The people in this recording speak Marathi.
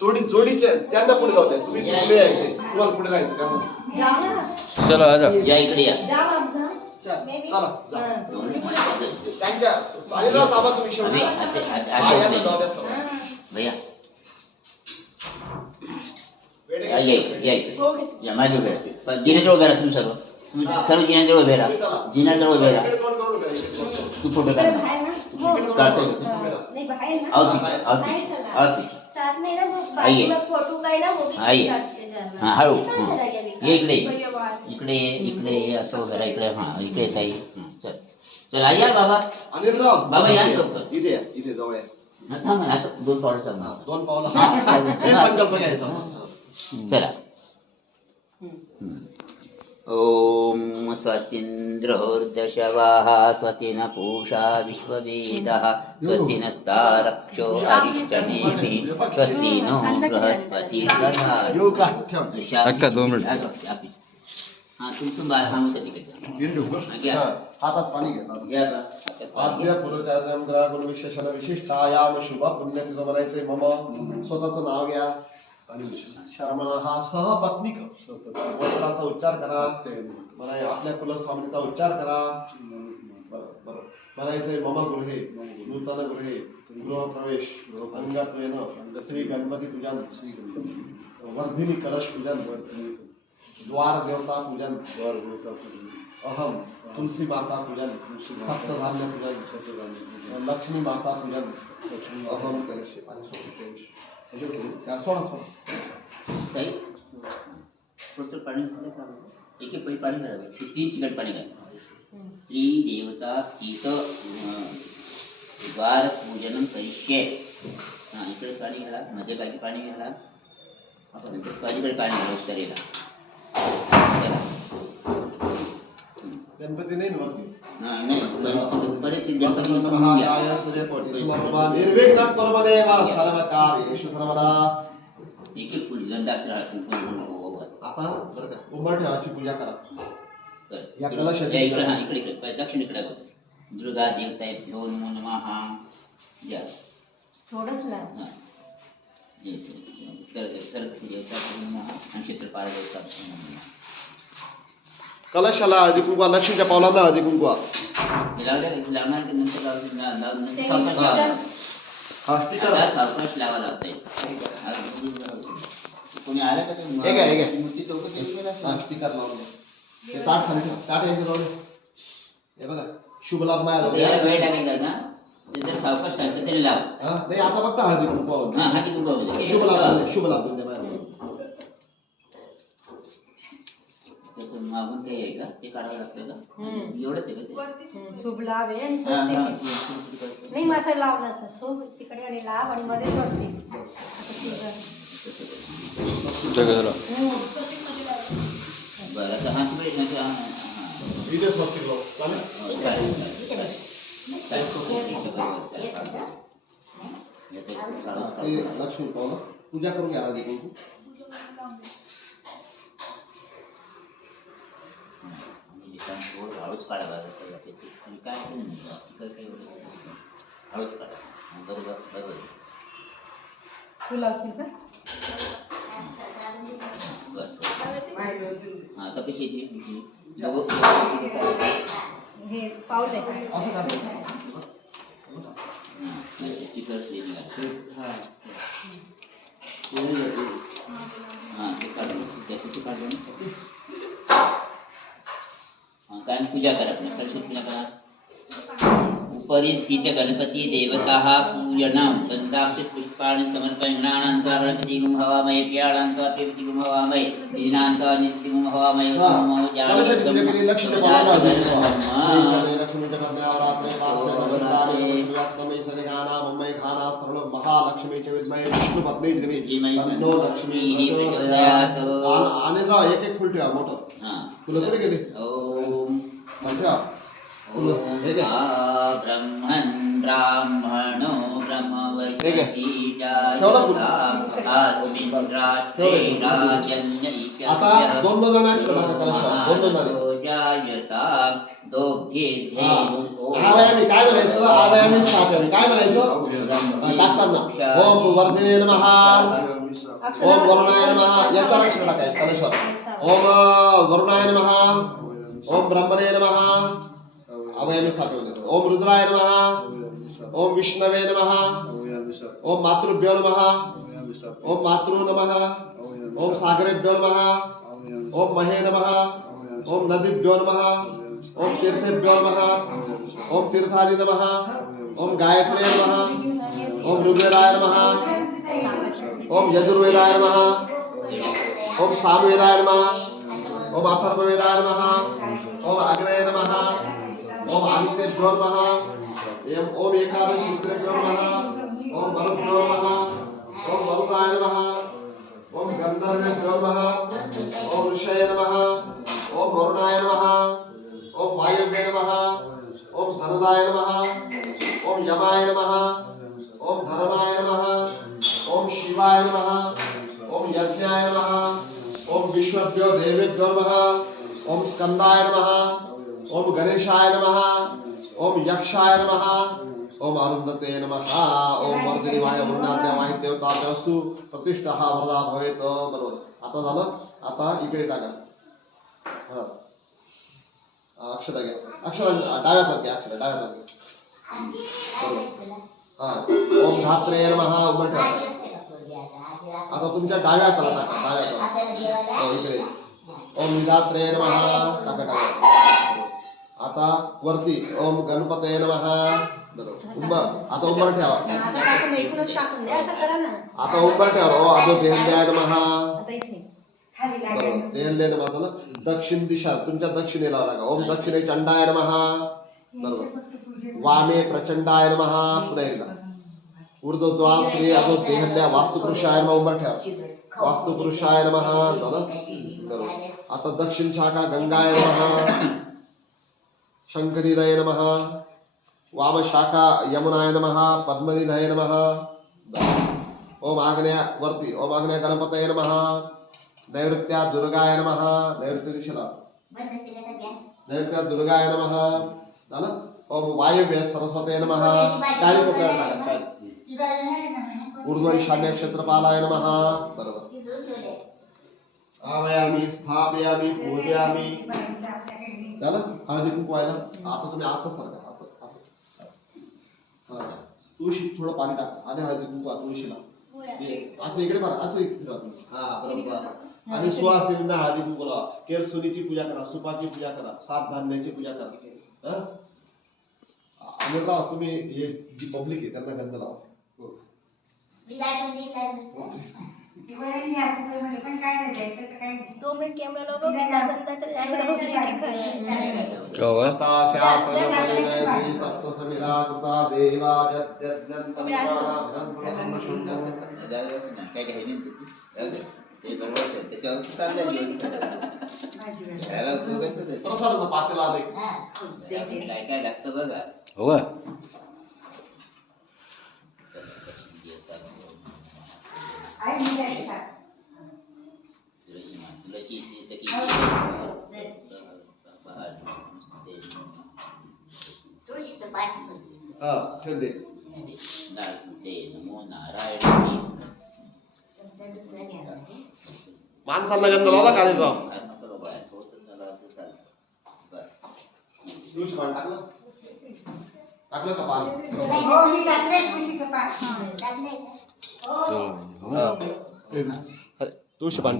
जोडी त्यांना पुढे जाऊ द्या. तुम्ही पुढे यायचे, तुम्हाला पुढे राहायचं त्यांना. चला आजा या इकडे या चला त्यांच्या साईला बाबा तुम्ही शेवटी यांना जाऊ द्या सर्व. भैया या इकडे या माझ्या उभे राहा. पण जिन्याजवळ उभे राहा तुम्ही सर्व. तुम्ही सर्व जिन्याजवळ उभे राहा. जिन्याजवळ उभे राहा. तू फोटो काढ काढतोय हाँ हळू ये इकडे इकडे इकडे असं उभं राहा. इकडे हाँ इकडे ताई. चल चल या बाबा. अनिलराव बाबा या लवकर. इथे या, इथे जवळ या. थांब असं 2 पावलं सांग. 2 पावलं हे संकल्प घ्यायचा. चला. ओम स्वस्तिन्द्रोर्दशवाः स्वस्ति न पूषा विश्ववेदः स्वस्ति नस्तारक्षो अरिष्टनेमिः स्वस्ति नो बृहस्पतिः दधातु. अक्का 2 मिनिट. हाँ तुम बाहर हम उधर निकल हातात पाणी घ्या. आद्य पुरुषाचं ग्रह गुण विशेषण विशिष्टायाम शुभ पुण्यतिथी म्हणायचे. मम स्वतःचं नाव घ्या. शर्मण हा सहपत्निक वडिलांचा उच्चार करा. म्हणाय आपल्या कुलस्वामीचा उच्चार करा. बरोबर म्हणायचे. मम गृहे नूतन गृहे गृहप्रवेश अंगत्वेन श्री गणपती पूजन वर्धिनी कलश पूजन द्वार देवता पूजन अहम तुलसी माता पूजन सप्तधान्य पूजन लक्ष्मी माता पूजन अहम कलश सोडा पाणी एक एक पाणी घालावं. 3 चिकट पाणी घालावं. श्री देवता स्थित द्वार पूजन करिष्ये. हां इकडे पाणी घाला. मध्ये बाकी पाणी घाला. पलीकडे पाणी घाला उत्तरेला. गणपती नाही वरती नाही बरेच गणपती महाकाय सूर्यकोटी समप्रभा निर्विघ्नं कुरु देव सर्वकार्येषु सर्वदा. एक एक पूजन आता बरं का उंबरठ्याची पूजा करा. या कलशाची इकडे हां इकडे दक्षिणेकडे दुर्गा देवताभ्यो नमो नमः. या थोडंच ना हां सरस्वती देवता नमः आणि क्षेत्रपाल देवता नमः. कलशाला हळदी कुंकवा. लक्ष्मीच्या पावलांना हळदी कुंकवा. लावणार की नंतर सावकाश लावा लावता येईल. कोणी आलं का ते मूर्ती चौकशी स्टिकर लावून ते ताट खाली ताट यायचं लावून. हे बघा शुभ लाभ माया वेळ टाकायचा ना ते जर सावकाश सांगतं तरी लाव. नाही आता फक्त हळदी कुंकवा. हां हाती कुंकू शुभ लाभ देऊन द्या माया. मागून ते आहे का ते काढावं लागतं का एवढंच आहे का ते. शुभ लाभ आहे आणि स्वस्तिक नाही मासा लावलं असतं. शुभ तिकडे आणि लाभ आणि मध्ये स्वस्तिक जगदला बरं आता हां तिकडे इथे स्वस्तिक लाव चालेल. ते लक्ष्मी पावलं पूजा करून घ्या हळदी कुंकू. हळूच काढा काय हळूच काढा. बरोबर बरोबर तू लावशील का बस. हां आता कशी येते हे पावले असं काढायचं. हां ते काढून त्याची काढून कारण पूजा करा. कशी पूजा करा. उपरि स्थित गणपति देवताः पूजनं गन्धाक्षि पुष्पाणि समर्पयामि. गणपतिं हवामहे प्रियाणां प्रियपतिं हवामहे दीनां नित्यं हवामहे नमो लक्ष्मीच्या महालक्ष्मीचे विद्महे विष्णू पत्नी तन्नो लक्ष्मी प्रचोदयात्. अनिलराव एक एक फुल ठेवा मोठं. फुलं कुठे गेली. ओम ब्रह्मन् ब्राह्मणो ब्रह्मवर्चसी जायता अस्मिन् राष्ट्रे राजन्य आता 2 जणांना जायता दोघे आवायामी काय म्हणायचं आवायामी स्थापयामी काय म्हणायचं टाकताना ओम वर्धिने नमः ओम वरुणाय नमः याच्यावर अक्षर टाकायचं कलेश्वर ओम वरुणाय नमः ओम ब्रह्मणे नमः आवायामी स्थापयामी ओम रुद्राय नमः ओम विष्णवे नमः ओम मातृभ्यो नमः ओम मातृ नमः ओम सागरेभ्यो नमः ओम महे नमः ओम नदीभ्यो नमः ओम तीर्थेभ्यो नमः ओम तीर्थानि नमः ओम गायत्र्यै नमः ओम ऋग्वेदाय नमः ओम यजुर्वेदाय नमः ओम सामवेदाय नमः ओम अथर्ववेदाय नमः ओम अग्नये नमः ओम आदित्येभ्यो नमः ओम एकादश रुद्रेभ्यो नमः ओम वरुभ्यो नमः ओम वरुणाय नमः ओम गंधर्वेभ्यो नमः ओम ऋषये नमः ओम वरुणाय नमः ओम वायव्ये नमः ओम धनदाय नमः ओम यमाय नमः ओम धर्माय नमः ओम शिवाय नमः ओम यज्ञाय नमः ओम विश्वभ्यो देवेभ्यो नमः ओम स्कंदाय नमः ओम गणेशाय नमः ओम यक्षाय नमः ओम अरुंधते नमः ओम वर्धिनीवाय वरुणाद्यावाय देवताभ्यस्तु प्रतिष्ठा वरदा भवेत बरोबर आता झालं आता इकडे टाका हा अक्षर घ्या अक्षर डाव्या हातात घ्या अक्षर डाव्या हातात घ्या हा ओम धात्रे नमः उभं ठेवा आता तुमच्या डाव्या हाताला टाका डाव्या हाताला हो इकडे ओम निधात्रे नमः टाका टाका आता वरती ओम गणपतये नमः आता उंबर ठेवा आता उंबर ठेवा ओ अजो देहल्याय नमः देहल्याय नमः झालं दक्षिण दिशा तुमच्या दक्षिणेला लागा ओम दक्षिणे चंडाय नमः बरोबर वामे प्रचंडाय नमः पुन्हा एकदा ऊर्ध्वद्वार श्री अजो देहल्या वास्तुपुरुषाय नमः उंबर ठेवा वास्तुपुरुषाय नमः झालं बरोबर आता दक्षिण शाखा गंगाय नमः शंकरीदये नमः वाम शाखा यमुनाय नमः पद्मनिधये नमः ओम आग्नेय वरती ओम आग्नेय गणपतये नमः नैऋत्या दुर्गाय नमः नैऋत्य दिशेला नैऋत्या दुर्गाय नमः झालं ओम वायव्य सरस्वते नमः चारी कोपऱ्याला टाका ऊर्ध्व ईशान्य क्षेत्रपालाय नमः बरोबर आवायामी स्थापयामी पूजयामी झालं हळदी कुंकू व्हायला आता तुम्ही असं सारखा असं असं हा तुळशी थोडं पाणी टाका आणि हळदी कुंकू तुळशीला असं इकडे बघा असं फिरवा तुम्ही हा बरोबर आणि सुवासिनींना हळदी कुंकू लावा केरसुनीची पूजा करा सुपाची पूजा करा सात धान्याची पूजा करा आणि राव तुम्ही हे जी पब्लिक आहे त्यांना गंध लावा काय लागतं बघा हो ठेवले नमो नारायण माणसांना गंध लावला का राव टाकलं का पान तुळशी पान